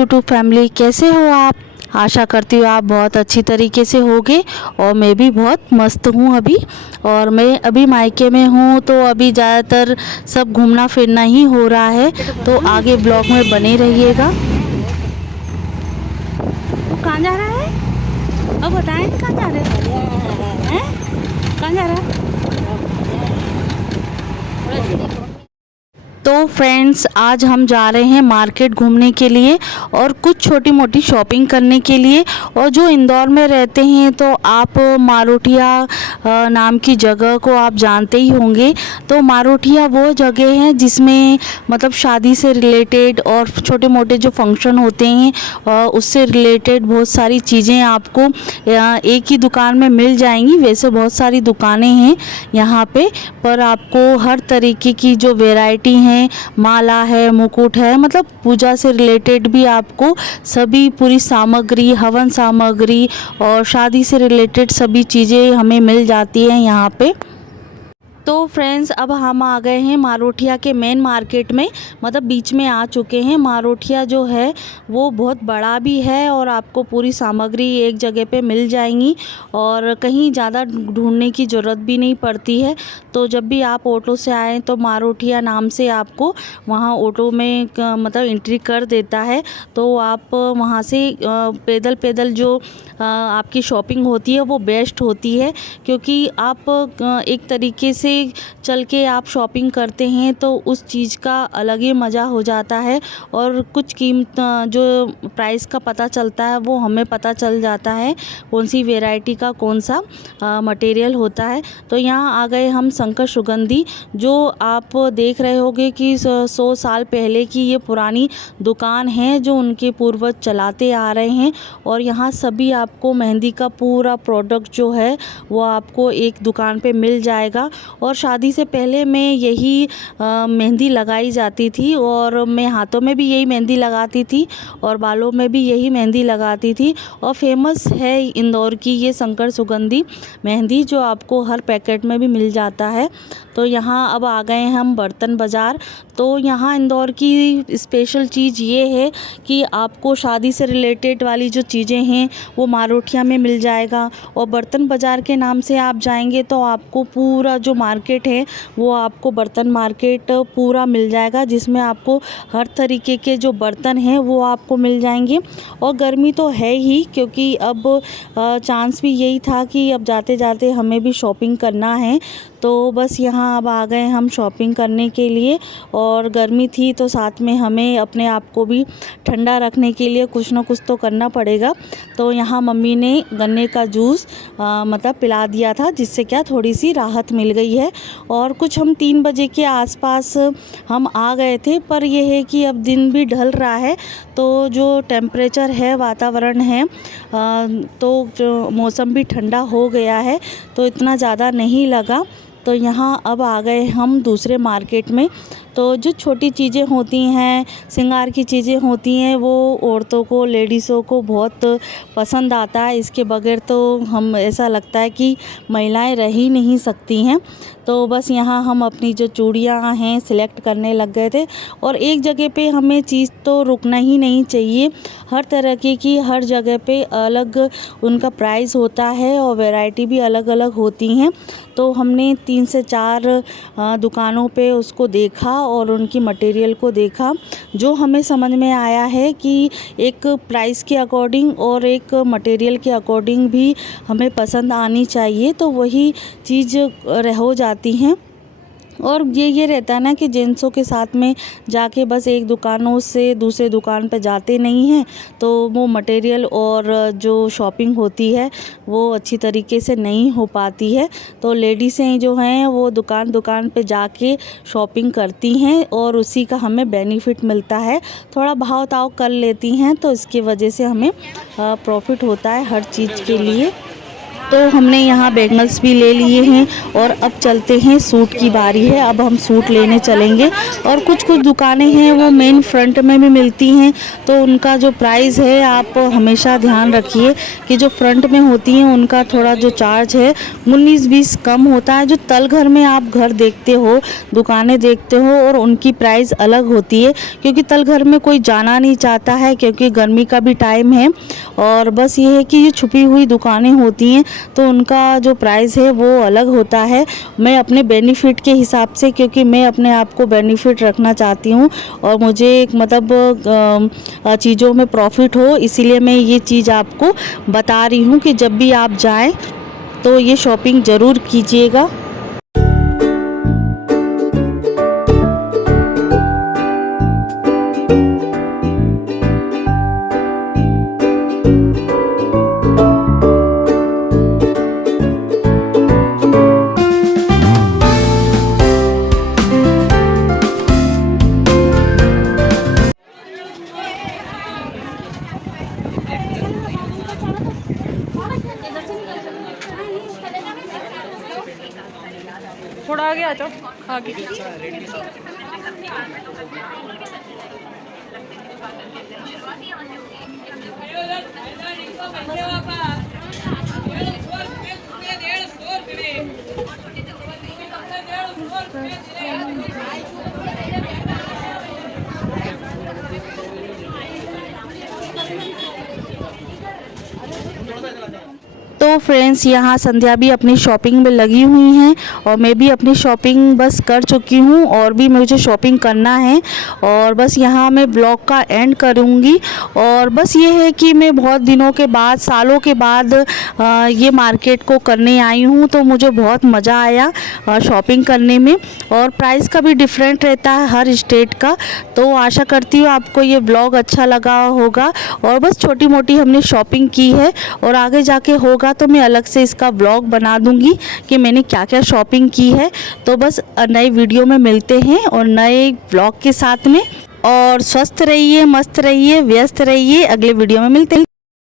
YouTube family, कैसे हो आप? आशा करती हूँ आप बहुत अच्छी तरीके से होगे और मैं भी बहुत मस्त हूँ अभी। और मैं अभी मायके में हूँ, तो अभी ज़्यादातर सब घूमना फिरना ही हो रहा है, तो आगे ब्लॉग में बने रहिएगा। वो कहाँ जा रहा है? अब बताएं कहाँ जा रहे हैं? कहाँ जा रहा है? तो फ्रेंड्स, आज हम जा रहे हैं मार्केट घूमने के लिए और कुछ छोटी मोटी शॉपिंग करने के लिए। और जो इंदौर में रहते हैं तो आप मारोठिया नाम की जगह को आप जानते ही होंगे। तो मारोठिया वो जगह है जिसमें मतलब शादी से रिलेटेड और छोटे मोटे जो फंक्शन होते हैं उससे रिलेटेड बहुत सारी चीज़ें आपको एक ही दुकान में मिल जाएंगी। वैसे बहुत सारी दुकानें हैं यहाँ पे, पर आपको हर तरीके की जो वैरायटी है, माला है, मुकुट है, मतलब पूजा से रिलेटेड भी आपको सभी पूरी सामग्री, हवन सामग्री और शादी से रिलेटेड सभी चीज़ें हमें मिल जाती हैं यहाँ पे। तो फ्रेंड्स, अब हम आ गए हैं मारोठिया के मेन मार्केट में, मतलब बीच में आ चुके हैं। मारोठिया जो है वो बहुत बड़ा भी है और आपको पूरी सामग्री एक जगह पे मिल जाएंगी और कहीं ज़्यादा ढूंढने की ज़रूरत भी नहीं पड़ती है। तो जब भी आप ऑटो से आएँ तो मारोठिया नाम से आपको वहाँ ऑटो में मतलब एंट्री कर देता है, तो आप वहाँ से पैदल पैदल जो आपकी शॉपिंग होती है वो बेस्ट होती है, क्योंकि आप एक तरीके से चल के आप शॉपिंग करते हैं तो उस चीज़ का अलग ही मज़ा हो जाता है और कुछ कीमत जो प्राइस का पता चलता है वो हमें पता चल जाता है कौन सी वैरायटी का कौन सा मटेरियल होता है। तो यहाँ आ गए हम शंकर सुगंधी, जो आप देख रहे होंगे कि 100 साल पहले की ये पुरानी दुकान है जो उनके पूर्वज चलाते आ रहे हैं। और यहाँ सभी आपको मेहंदी का पूरा प्रोडक्ट जो है वो आपको एक दुकान पे मिल जाएगा। और शादी से पहले मैं यही मेहंदी लगाई जाती थी और मैं हाथों में भी यही मेहंदी लगाती थी और बालों में भी यही मेहंदी लगाती थी। और फेमस है इंदौर की ये शंकर सुगंधी मेहंदी, जो आपको हर पैकेट में भी मिल जाता है। तो यहाँ अब आ गए हम बर्तन बाज़ार। तो यहाँ इंदौर की स्पेशल चीज़ ये है कि आपको शादी से रिलेटेड वाली जो चीज़ें हैं वो मारोठिया में मिल जाएगा। और बर्तन बाज़ार के नाम से आप जाएंगे तो आपको पूरा जो मार्केट है वो आपको बर्तन मार्केट पूरा मिल जाएगा, जिसमें आपको हर तरीके के जो बर्तन हैं वो आपको मिल जाएंगे। और गर्मी तो है ही, क्योंकि अब चांस भी यही था कि अब जाते जाते हमें भी शॉपिंग करना है। तो बस यहाँ अब आ गए हम शॉपिंग करने के लिए। और गर्मी थी तो साथ में हमें अपने आप को भी ठंडा रखने के लिए कुछ ना कुछ तो करना पड़ेगा। तो यहाँ मम्मी ने गन्ने का जूस मतलब पिला दिया था, जिससे क्या थोड़ी सी राहत मिल गई है। और कुछ हम 3 बजे के आसपास हम आ गए थे, पर यह है कि अब दिन भी ढल रहा है तो जो टेम्परेचर है, वातावरण है, तो जो मौसम भी ठंडा हो गया है तो इतना ज़्यादा नहीं लगा। तो यहाँ अब आ गए हम दूसरे मार्केट में। तो जो छोटी चीज़ें होती हैं, श्रृंगार की चीज़ें होती हैं, वो औरतों को, लेडीज़ों को बहुत पसंद आता है। इसके बगैर तो हम ऐसा लगता है कि महिलाएं रह ही नहीं सकती हैं। तो बस यहाँ हम अपनी जो चूड़ियाँ हैं सिलेक्ट करने लग गए थे। और एक जगह पे हमें चीज़ तो रुकना ही नहीं चाहिए, हर तरह की हर जगह पे अलग उनका प्राइस होता है और वैरायटी भी अलग अलग होती हैं। तो हमने 3 से 4 दुकानों पे उसको देखा और उनकी मटेरियल को देखा। जो हमें समझ में आया है कि एक प्राइस के अकॉर्डिंग और एक मटेरियल के अकॉर्डिंग भी हमें पसंद आनी चाहिए, तो वही चीज़ हो जाती हैं। और ये रहता है ना कि जेंट्सों के साथ में जाके बस एक दुकानों से दूसरे दुकान पे जाते नहीं हैं, तो वो मटेरियल और जो शॉपिंग होती है वो अच्छी तरीके से नहीं हो पाती है। तो लेडीज़ें जो हैं वो दुकान दुकान पे जाके शॉपिंग करती हैं और उसी का हमें बेनिफिट मिलता है। थोड़ा भाव ताव कर लेती हैं तो इसकी वजह से हमें प्रॉफिट होता है हर चीज़ के लिए। तो हमने यहाँ बैंगल्स भी ले लिए हैं और अब चलते हैं, सूट की बारी है। अब हम सूट लेने चलेंगे। और कुछ कुछ दुकानें हैं वो मेन फ्रंट में भी मिलती हैं, तो उनका जो प्राइस है आप हमेशा ध्यान रखिए कि जो फ्रंट में होती हैं उनका थोड़ा जो चार्ज है 19-20 कम होता है। जो तल घर में आप घर देखते हो, दुकानें देखते हो, और उनकी प्राइस अलग होती है, क्योंकि तल घर में कोई जाना नहीं चाहता है क्योंकि गर्मी का भी टाइम है। और बस ये है कि ये छुपी हुई दुकानें होती हैं तो उनका जो प्राइस है वो अलग होता है। मैं अपने बेनिफिट के हिसाब से, क्योंकि मैं अपने आप को बेनिफिट रखना चाहती हूँ और मुझे एक मतलब चीज़ों में प्रॉफिट हो, इसीलिए मैं ये चीज़ आपको बता रही हूँ कि जब भी आप जाएं तो ये शॉपिंग ज़रूर कीजिएगा। थोड़ा आगे आ जाओ, आगे। तो फ्रेंड्स, यहाँ संध्या भी अपनी शॉपिंग में लगी हुई हैं और मैं भी अपनी शॉपिंग बस कर चुकी हूँ और भी मुझे शॉपिंग करना है। और बस यहाँ मैं ब्लॉग का एंड करूँगी। और बस ये है कि मैं बहुत दिनों के बाद, सालों के बाद ये मार्केट को करने आई हूँ, तो मुझे बहुत मज़ा आया शॉपिंग करने में। और प्राइस का भी डिफरेंट रहता है हर स्टेट का। तो आशा करती हूँ आपको ये ब्लॉग अच्छा लगा होगा। और बस छोटी मोटी हमने शॉपिंग की है और आगे जाके होगा तो मैं अलग से इसका ब्लॉग बना दूंगी कि मैंने क्या क्या शॉपिंग की है। तो बस नए वीडियो में मिलते हैं और नए ब्लॉग के साथ में। और स्वस्थ रहिए, मस्त रहिए, व्यस्त रहिए। अगले वीडियो में मिलते हैं।